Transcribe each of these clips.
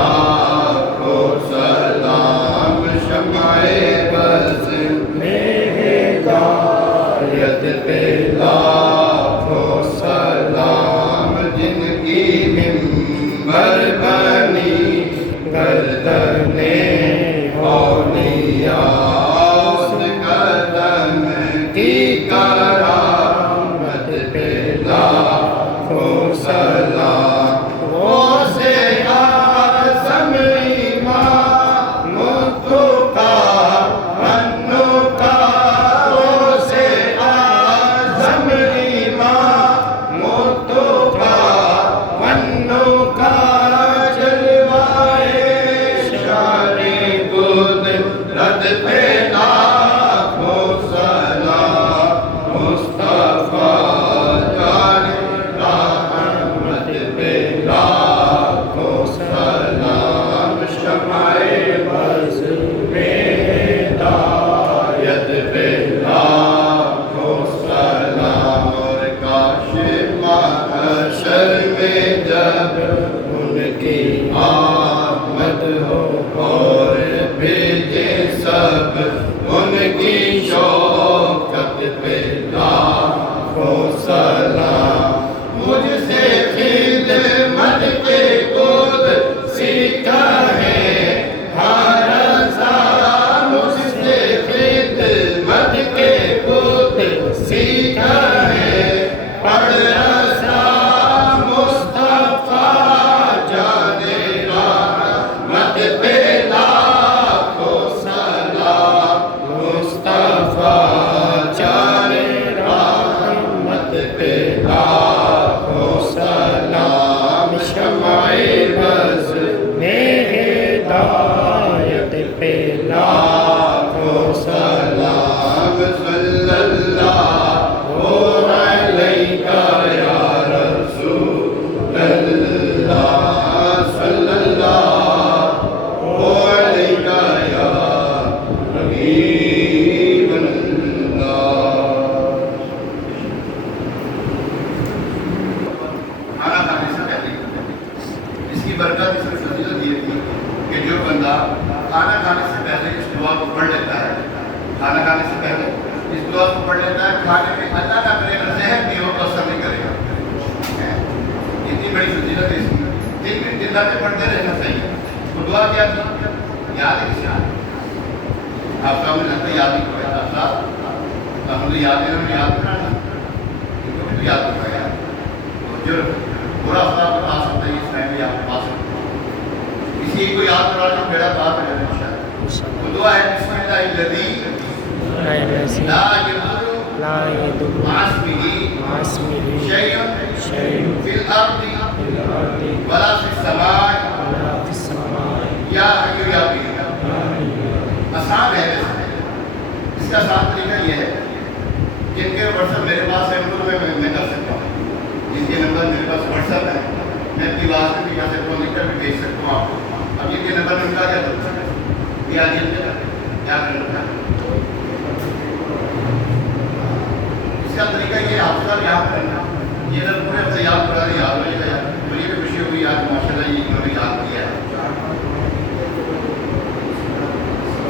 لاکھوں سلام شمع بز میں ہدایت پہ لاکھوں سلام، جن کی ممبر بنی گردنیں اولیاء، اس قدم کی کرامت پہ لاکھوں سلام۔ غوث اعظم امام مصطفیٰ غوث اعظم امام مصطفیٰ جلوائے شان قدرت پہ لاکھوں سلام، مصطفیٰ جان رحمت پہ لاکھوں سلام، شمع بز میں ہدایت پہ لاکھوں سلام۔ اور کاش محشر میں جب ان کی آمد ہو اور بھیجے سب ان کی شوکت پہ لاکھوں سلام۔ مجھ سے خدمت کے قدسی کہے ہر رضا، مجھ سے خدمت کے قدسی کہے ہر رضا، مصطفیٰ جان رحمت پہ لاکھوں سلام، مصطفیٰ جان رحمت پہ لاکھوں سلام، شمع بز میں ہدایت پہ لاکھوں سلام۔ صلی اللہ علیہ یا رسول اللہ، صلی اللہ علیہ یا حبیب اللہ۔ کھانا کھانے سے پہلے اس کی برکت، اس کی فضیلت یہ تھی کہ جو بندہ کھانا کھانے سے پہلے اس دعا کو پڑھ لیتا ہے، کھانا کھانے سے پہلے اس دعا کو پڑھ لیتا ہے، کھانے میں اللہ نہ کرے گا زہر بھی ہو تو اثر نہیں کرے گا۔ اتنی بڑی فضیلت ہے اس کی، دن میں دن میں پڑھتے رہنا چاہیے۔ وہ دعا کیا تھی؟ یاد ہے کسی آپ صاحب نے لگتا یاد نہیں کروایا، آپ صاحب ہم نے یاد ہے، ہم نے یاد کرانا ان کو بھی تو یاد کروایا۔ جو برا صاحب بتا سکتا ہے اس ٹائم میں آپ پا سکتے ہیں، کسی کو یاد کرا جو بیڑا پار ہو جائے انشاءاللہ۔ وہ دعا ہے بسم اللہ الذی لا یضر مع اسمہ شیء فی الارض ولا فی السماء یا حی یا قیوم۔ آسان ہے، اس کا آسان طریقہ یہ ہے، جن کے واٹسپ میرے پاس ہے ان کو میں کر سکتا ہوں، جن کے نمبر میرے پاس واٹسپ ہے میں اپنی بات میں بھی کر سکتا ہوں، لکھ کر بھی بھیج سکتا ہوں آپ کو۔ اب جن کے نمبر میں کیا کیا کرنا ہے، اس کا طریقہ یہ آپ کا یاد کرنا، یہ نہ پورے ہفتے یاد کرا رہے یاد ہو جائے گا۔ مجھے بھی خوشی ہوئی آج ماشاء اللہ یہ انہوں نے یاد کیا ہے۔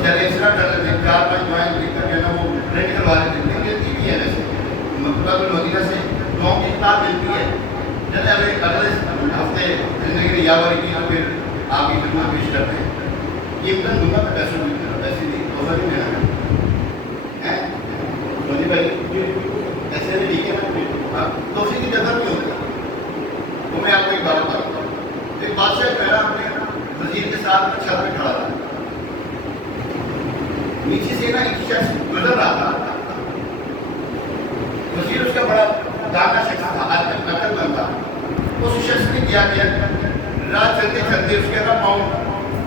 چلے اس طرح کر لیتے ہیں، 4-5 دعائیں لکھ کر جو ہے نا وہ پرنٹ کروا لیتے ہیں، ملتی بھی ہے ویسے مکتبۃ المدینہ سے دعاؤں کی کتاب ملتی ہے۔ چلے اگلے ہفتے زندگی میں یا باری کی تو پھر آپ کی خدمت پیش کرتے ہیں۔ یہ امتحان دوں گا میں پیسوں بھی ایسے نہیں توفہ نہیں لینا ہے مجھے بھائی ایسے نہیں لکھے نا توفے کی جگہ نہیں ہوتی۔ وہ میں آپ کو ایک بات بتاؤں، ایک بادشاہ پہلا اپنے وزیر کے ساتھ چھت پہ کھڑا تھا، نیچے سے نا ایک شخص گزر رہا تھا، وزیر اس کا بڑا دانا شخص تھا، عقل مند تھا۔ اس شخص نے کیا رات چلتے چلتے اس کے نا پاؤں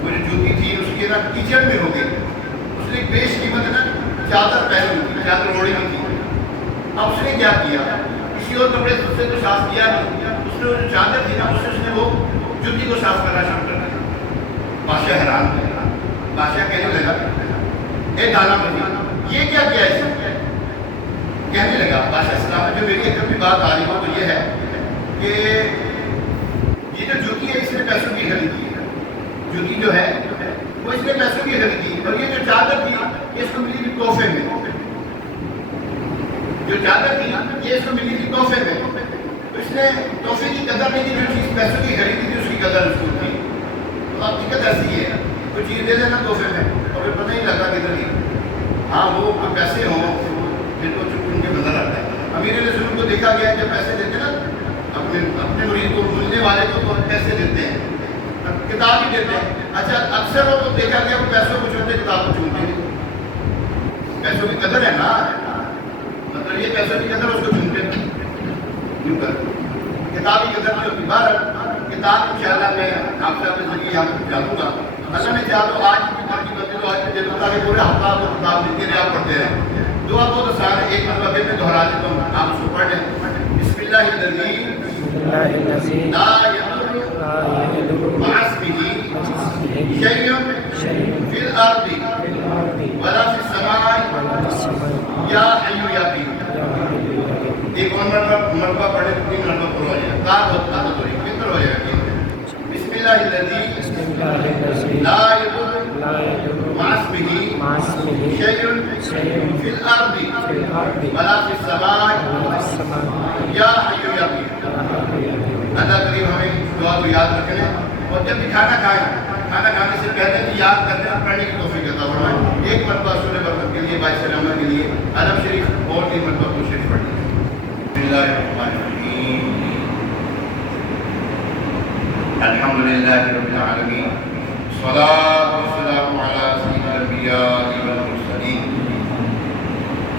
وہ جو جوتی تھی اس کے نا کیچڑ میں ہو گئی، اس نے بیش قیمت نا چادر پہنی ہوئی، چادر اوڑھی ہوئی تھی۔ اب اس نے کیا کیا، کسی اور کپڑے سے تو صاف کیا نہیں، اس نے جو چادر تھی نا اس نے وہ جوتی کو صاف کرنا شروع کر دیا۔ بادشاہ حیران ہو گیا، بادشاہ کہنے لگا اے دانا بندی یہ کیا کیا اس نے؟ کہنے لگا بادشاہ سلامت جو میری ایک بھی بات آ رہی ہو تو یہ ہے کہ یہ جو جوتی ہے اس نے پیسوں کی خریدی ہے، جوتی جو ہے وہ اس نے پیسوں کی خریدی، اور یہ جو چادر تھی اس کو ملی تھی تحفے میں، جو چادر تھی یہ اس کو ملی تھی تحفے میں، تو اس نے تحفے کی قدر نہیں کی، جو چیز پیسوں کی خریدی تھی اس کی قدر اس کو تھی۔ تو حقیقت ایسی ہے، کوئی چیز دے دینا تحفے میں اور پھر پتہ نہیں لگتا کدھر گئی۔ ہاں وہ کوئی پیسے ہوں پھر تو چپ ان کے نظر آتا ہے۔ امیر علیہ السلام کو دیکھا گیا جب پیسے دیتے نا اپنے مرید کو، ملنے والے کو تو پیسے دیتے ہیں، کتاب بھی دیتے ہیں۔ اچھا اکثر وہ دیکھا گیا وہ پیسوں کو چھوڑتے کتاب کو چھوڑتے ہیں، پیسوں کی قدر ہے نا، مطلب یہ پیسوں کی قدر اس کو چھوڑتے یوں کر کتاب کی قدر نہیں ہوتی۔ بہر کتاب انشاءاللہ میں آپ سے اپنے ذریعے یہاں پہ چاہوں گا، اللہ نے چاہا تو آج کی ترقی بندی تو آج کے دن کا پورے ہفتہ کو کتاب لکھتے رہے آپ پڑھتے رہے۔ دعا بہت آسان ہے، ایک مرتبہ پھر میں دہرا دیتا ہوں، آپ اس کو پڑھ لیں۔ بسم اللہ الذی لا یضر مع اسمہ شیء فی الارض ولا فی السماء یا حی یا قیوم۔ ایک اور مرتبہ پڑھے تو 3 مرتبہ پڑھ ہو جائے گا، کار ہوتا ہے تو کتنا ہو جائے گا۔ بسم اللہ الذی لا یضر مع اسمہ شیء فی الارض ولا فی السماء یا حی یا قیوم۔ اللہ کریم ہمیں دعا کو یاد رکھنے، اور جب بھی کھانا کھائیں، کھانا کھانے سے پہلے بھی یاد کرنے اور پڑھنے کی توفیق عطا فرمائے۔ ایک مرتبہ سورہ برکت کے لیے، باعث رحمت کے لیے ادب شریف اور 3 مرتبہ درود شریف پڑھ لیں۔ بسم اللہ الرحمن الرحیم، الحمد للہ رب العالمین، والصلاة والسلام علی سید الانبیاء والمرسلین،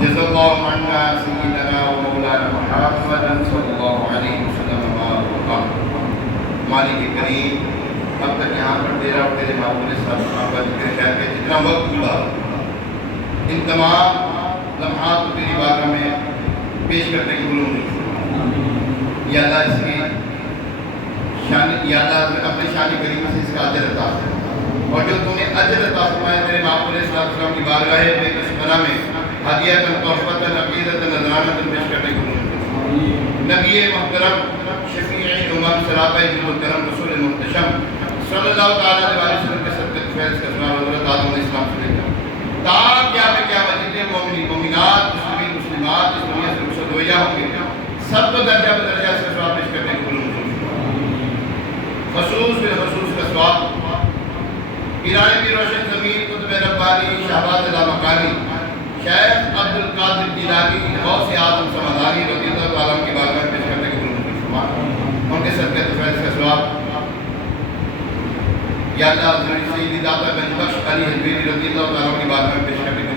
جزا اللہ عنا سیدنا و مولانا محمد صلی اللہ علیہ وسلم مالک کریم۔ اب تک یہاں پر تیرا اور تیرے محبوب صاحب کا ذکر کیا کہ جتنا وقت ملا ان تمام لمحات کو تیری بارگاہ میں پیش کرنے کی بلوم، یا اللہ اس کی شان، یا اللہ اپنے شان کریم سے اس کا اجر عطا فرما، اور جو تم نے اجر عطا فرمایا تیرے محبوب صلی اللہ علیہ وسلم کی بارگاہ بے کسبنا میں ہدیۃ تحفۃ عقیدۃ نذرانۃ پیش کرنے کی بلوم۔ نبی محترم شفیع امم سراپہ جلوہ الکرم رسول محتشم صلی اللہ تعالیٰ علیہ وسلم کے صدقے فیض کا سلام حضرت آدم علیہ السلام سے لے کر تا قیامت جتنے مومنین مومنات مسلمین مسلمات اس دنیا سے رخصت ہوئے ہوں گے سب کو درجہ بدرجہ اس کا ثواب پیش کرنے کو خصوص بالخصوص کا ثواب ایران کی روشن زمین قطب ربانی شہباز لامکانی شیخ عبد القادر جیلانی غوث اعظم سمدانی رضی اللہ تعالیٰ کی بارگاہ پیش کرنے کو ان کے صدقے فیض کا ثواب یا اللہ حضرت سیدی داتا گنج بخش علی حجویری رضی اللہ تعالیٰ کی بارگاہ میں پیش کرنے کو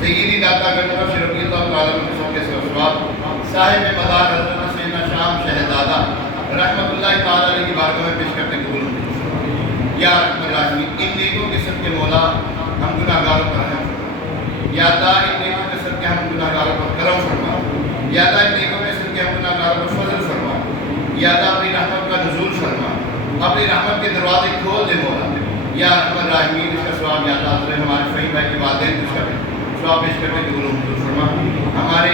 سیدی داتا گنج بخش رضی اللہ تعالیٰ کے ثواب صاحب مدار حضرت سیدنا شام شہزادہ رحمت اللہ تعالیٰ علیہ کی بارگاہ میں پیش کرنے کو یا رحمت الراحمین ان نیکوں کے صدقے مولا ہم گناہگاروں پر رحم فرما، یا اللہ ان نیکوں کے صدقے ہم گناہگاروں پر کرم فرما، یا اللہ ان نیکوں کے صدقے ہم گناہگاروں پر فضل فرما، یا اللہ اپنی رحمت کا نزول فرما، اپنی رحمت کے دروازے کھول دے مولا، یا رحمت الراحمین اس کا ثواب یا اللہ تعالی ہمارے فہیم بھائی کے والدین اس کا ثواب پیش کرنے کے منظور فرما، ہمارے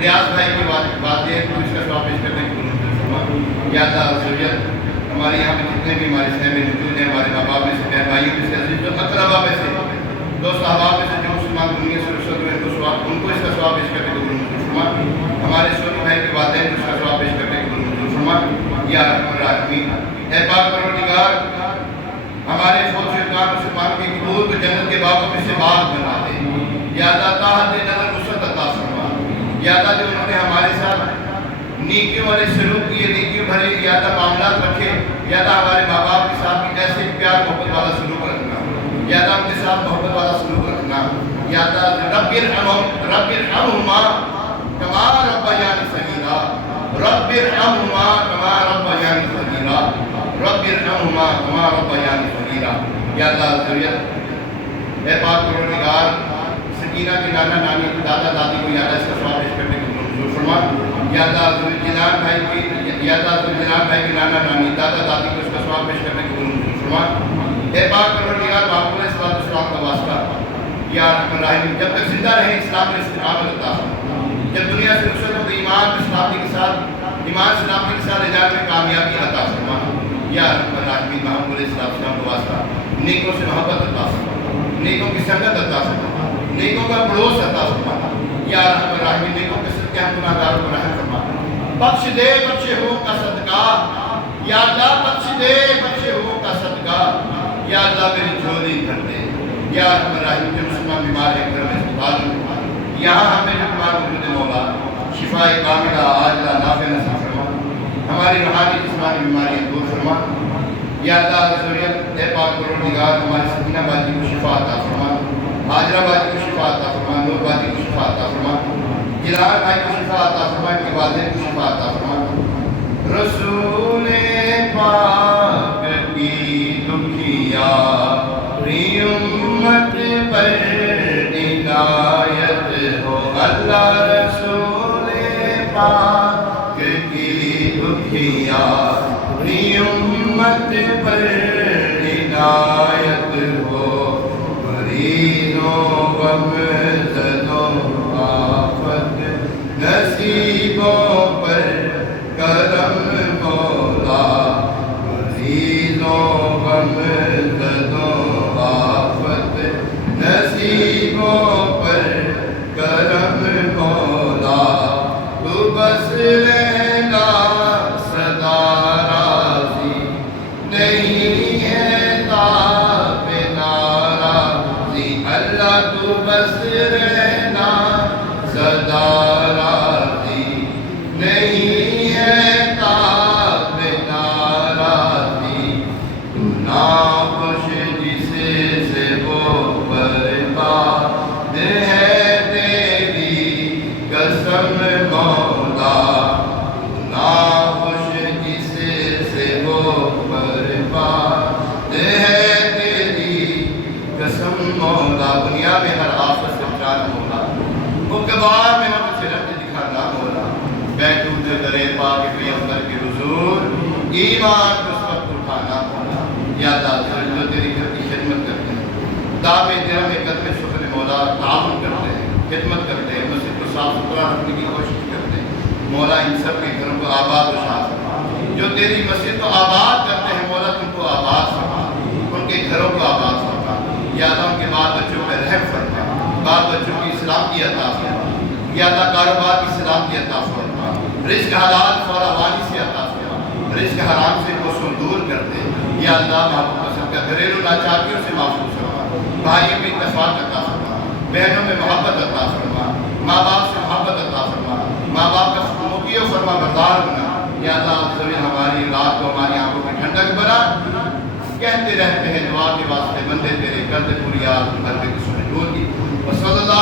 ریاض بھائی کے والدین اس کا ثواب پیش کرنے کے منظور فرما، یا اللہ ضروریت ہمارے یہاں پہ جتنے بھی ہمارے صحب موجود ہیں، ہمارے ماں باپ میں سے بہن بھائیوں میں سے عزیز اقربا میں سے دوست احباب میں سے جو مسلمان دنیا سے رخصت ہوئے ان کو اس کا ثواب پیش کرنے کے منظور فرما، ہمارے سونی بھائی کے والدین اس کا ثواب پیش کرنے کے منظور فرما، یا رحمت الراحمین۔ اے پاک پروردگار ہمارے فوج شرکان مسلمان کی قبول کو جنت کے باغوں میں سے باغ بنا دے، یا اللہ تاحت نظر وسعت عطا فرما، یا اللہ جو انہوں نے ہمارے ساتھ نیکیوں والے سلوک کیے، نیکیوں بھرے یا اللہ معاملات رکھے، یا اللہ ہمارے ماں باپ کے ساتھ بھی ایسے پیار محبت والا سلوک رکھنا، یا اللہ ان کے ساتھ محبت والا سلوک رکھنا، یا اللہ رب ارحمہما کما ربیانی صغیرا، رب ارحمہما کما ربیانی صغیرا، رب ارحمہما کما ربیانی صغیرا۔ یا اللہ ضروریت اے پاک پروردگار سکینہ کے نانا نانی دادا دادی کو یا اللہ اس کا ثواب پیش کرنے کو منظور فرما، یا اللہ جناب بھائی کی نانا نانی دادا دادی کو اس کا ثواب پیش کرنے کو منظور فرما۔ اے پاک پروردگار باپ علیہ السلام کا واسطہ یا رحمت الراحمین جب تک زندہ رہے اسلام میں استقامت عطا فرما، جب دنیا سے رخصت ہو تو ایمان سلامتی کے ساتھ لے جانے میں کامیابی عطا فرما، یا رب العالمین محمد علیہ السلام کو واسطہ نیکوں سے محبت عطا فرما، نیکوں کی سنگت عطا فرما، نیکوں کا پڑوس عطا فرما، یا رب العالمین نیکوں کے صدقے ہم گناہگاروں کو رحم فرما، بخش دے بخشے ہو کا صدقہ، یا اللہ بخش دے بخشے ہو کا صدقہ، یا اللہ میری جھولی بھر دے، یا رب العالمین جو مسلمان بیمار ہے گھر میں اسپتال میں یہاں ہمیں جو بیمار موجود ہے مولا شفا کاملہ عاجلہ نافع نصیب فرما، ہماری روحانی جسمانی بیماریاں دور فرما، یا اللہ ضروریت اے پاک پروردگار ہماری سکینہ باجی کو شفا عطا فرما، حاجرہ باجی کو شفا عطا فرما، نور باجی کو شفا عطا فرما، جلال بھائی کو شفا عطا فرما، ان کے والدین کو شفا عطا فرما۔ رسول پاک کی دکھیا امت پر عنایت ہو، اللہ رسول پاک کی دکھیا امت پر عنایت ہو، مریضوں غم زدوں آفت نصیبوں پر کرم مولا، مریضوں غم زدوں آفت نصیبوں پر کرم مولا، تو بس رہنا سدا راضی نہیں ہے تاب ناراضی، اللہ تو بس رہنا سدا راضی نہیں ہے تاب ناراضی، تو ناخوش جسے سے وہ برباد ہے تیری قسم مولا، تو ناخوش جسے سے وہ برباد ہے تیری قسم مولا، دنیا میں ہر آفت سے بچانا مولا، کبار میں نہ سے رب دکھانا مولا، بیٹھو جو درے پاک پیغمبر کے حضور ایمان کو اس وقت اٹھانا مولا، یا اللہ جو تیری گھر کی خدمت کرتے ہیں دام درم قدم شکر مولا تعاون کرتے ہیں، خدمت کرتے ہیں، مسجد کو صاف ستھرا رکھنے کی کوشش کرتے ہیں مولا، ان سب کے گھروں کو آباد و شاد فرما، جو تیری مسجد کو آباد کرتے ہیں مولا تم کو آباد فرما، ان کے گھروں کو آباد فرما، یا اللہ ان کے بال بچوں پہ رحم فرما، بال بچوں کی اسلام کی عطا فرما، یا اللہ کاروبار کی اسلام کی عطا فرما، رزق حلال فراوانی سے عطا فرما، رزق حرام سے کو دور کر دے، یا اللہ محبوب پسند کا گھریلو ناچاکیوں سے محفوظ فرما، بھائیوں میں اتفاق عطا فرما، بہنوں میں محبت عطا فرما، ماں باپ سے محبت عطا فرما، ماں باپ کا مطیع و فرما بردار بنا، یا اللہ زمین ہماری رات کو ہماری آنکھوں کی ٹھنڈک بنا، کہتے رہتے ہیں دعا کے واسطے بندے تیرے کرتے پوری آگ گھر پہ کسی نے ڈول دی، وصلی اللہ